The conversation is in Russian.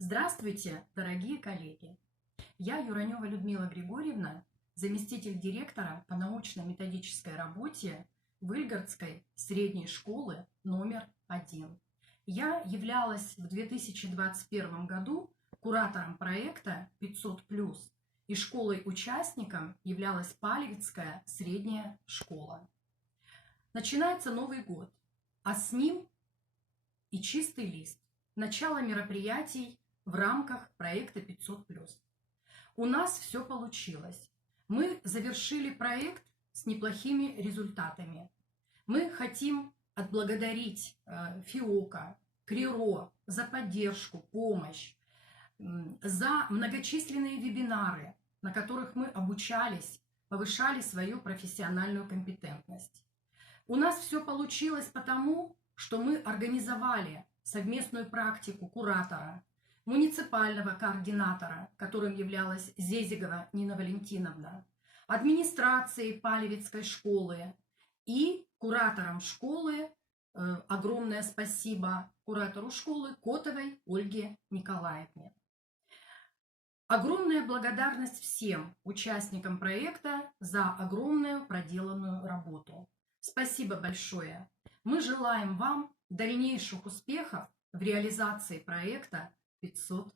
Здравствуйте, дорогие коллеги! Я Юранева Людмила Григорьевна, заместитель директора по научно-методической работе Выльгородской средней школы номер 1. Я являлась в 2021 году куратором проекта 500+, и школой-участником являлась Палевицкая средняя школа. Начинается Новый год, а с ним и чистый лист. Начало мероприятий в рамках проекта 500+. У нас все получилось. Мы завершили проект с неплохими результатами. Мы хотим отблагодарить ФИОКа, КРИРО за поддержку, помощь, за многочисленные вебинары, на которых мы обучались, повышали свою профессиональную компетентность. У нас все получилось потому, что мы организовали совместную практику куратора, муниципального координатора, которым являлась Зезигова Нина Валентиновна, администрации Палевицкой школы и куратором школы. Огромное спасибо куратору школы Котовой Ольге Николаевне. Огромная благодарность всем участникам проекта за огромную проделанную работу. Спасибо большое. Мы желаем вам дальнейших успехов в реализации проекта 500+.